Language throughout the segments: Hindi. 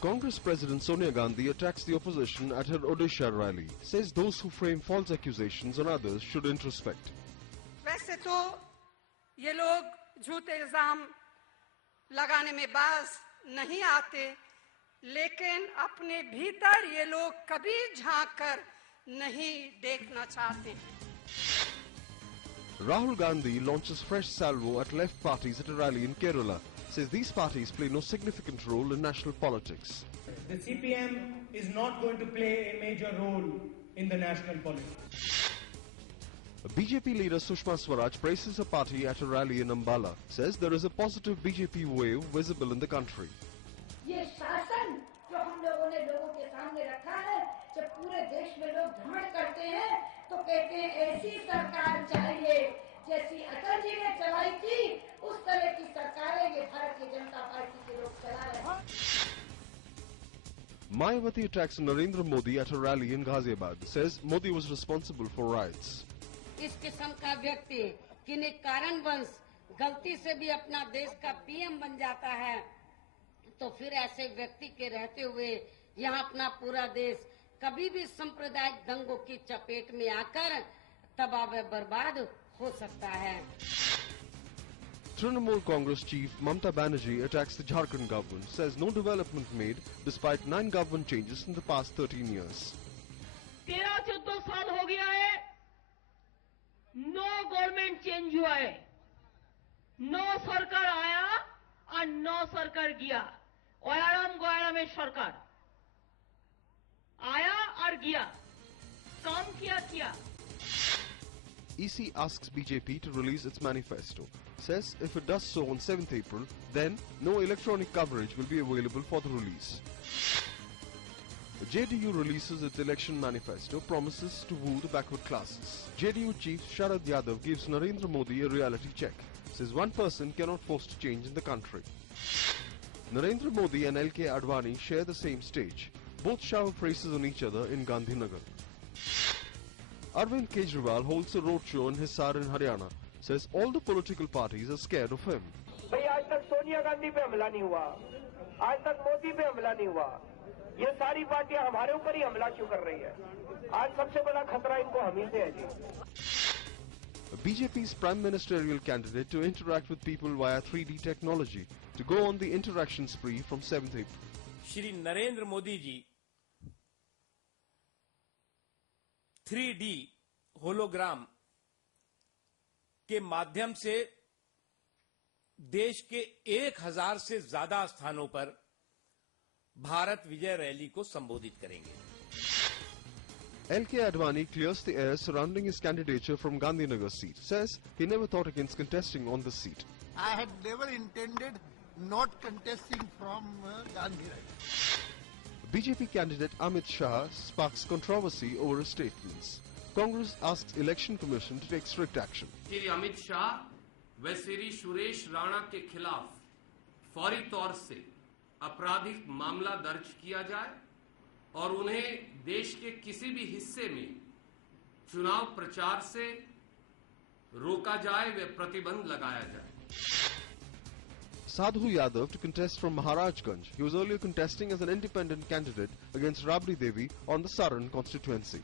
Congress President Sonia Gandhi attacks the opposition at her Odisha rally, says those who frame false accusations on others should introspect. वैसे तो ये लोग झूठे इल्जाम लगाने में बाज नहीं आते, लेकिन अपने भीतर ये लोग कभी झांक कर नहीं देखना चाहते। Rahul Gandhi launches fresh salvo at left parties at a rally in Kerala. Says these parties play no significant role in national politics. The CPM is not going to play a major role in the national politics. BJP leader Sushma Swaraj praises her party at a rally in Ambala. Says there is a positive BJP wave visible in the country. ये शासन जो हम लोगों ने लोगों के सामने रखा है, जब पूरे देश में लोग घमंड करते हैं तो कहते हैं ऐसी सरकार चाहिए जैसी अटल जी ने चलाई थी, उस तरह की सरकारें ये भारतीय जनता पार्टी के लोग चला रहे हैं। Mayawati attacks Narendra Modi at a rally in Ghaziabad. Says Modi was responsible for riots. इस किस्म का व्यक्ति किन्हीं कारणवश गलती से भी अपना देश का पीएम बन जाता है, तो फिर ऐसे व्यक्ति के रहते हुए यहाँ अपना पूरा देश कभी भी सांप्रदायिक दंगों की चपेट में आकर तबाह व बर्बाद हो सकता है। Trinamool Congress chief Mamata Banerjee attacks the Jharkhand government. Says no development made despite 9 government changes in the past 13 years. 13-14 साल हो गया है, नो गवर्नमेंट चेंज हुआ है, नो सरकार आया और नो सरकार गया। ओयाराम गोयाराम में सरकार आया और गया, काम किया। EC asks BJP to release its manifesto. Says if it does so on 7th April, then no electronic coverage will be available for the release. The JDU releases its election manifesto, promises to woo the backward classes. JDU chief Sharad Yadav gives Narendra Modi a reality check. Says one person cannot force change in the country. Narendra Modi and LK Advani share the same stage. Both shower praises on each other in Gandhinagar. Arvind Kejriwal holds a roadshow in Hisar in Haryana. Says all the political parties are scared of him. भाई आज तक सोनिया गांधी पे हमला नहीं हुआ, आज तक मोदी पे हमला नहीं हुआ, ये सारी पार्टियां हमारे ऊपर ही हमला क्यों कर रही है? आज सबसे बड़ा खतरा इनको हम ही से है जी। BJP's prime ministerial candidate to interact with people via 3D technology to go on the interaction spree from 7th April. Shri Narendra Modi ji 3D hologram के माध्यम से देश के 1000 से ज्यादा स्थानों पर भारत विजय रैली को संबोधित करेंगे। LK Advani clears the air surrounding his candidature from Gandhinagar seat. Says he never thought against contesting on the seat. I had never intended not contesting from Gandhinagar. BJP candidate Amit Shah sparks controversy over his statements. Congress asks Election Commission to take strict action. Shri Amit Shah व श्री सुरेश राणा के खिलाफ फौरी तौर से आपराधिक मामला दर्ज किया जाए और उन्हें देश के किसी भी हिस्से में चुनाव प्रचार से रोका जाए व प्रतिबंध लगाया जाए. Sadhu Yadav to contest from Maharajganj. He was earlier contesting as an independent candidate against Rabri Devi on the Saran constituency.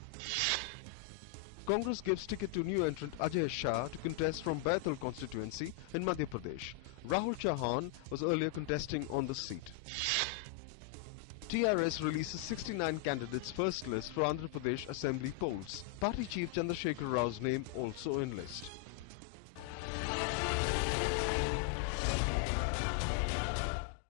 Congress gives ticket to new entrant Ajay Shah to contest from Baitul constituency in Madhya Pradesh. Rahul Chauhan was earlier contesting on the seat. TRS releases 69 candidates' first list for Andhra Pradesh Assembly polls. Party chief Chandrasekhar Rao's name also in list.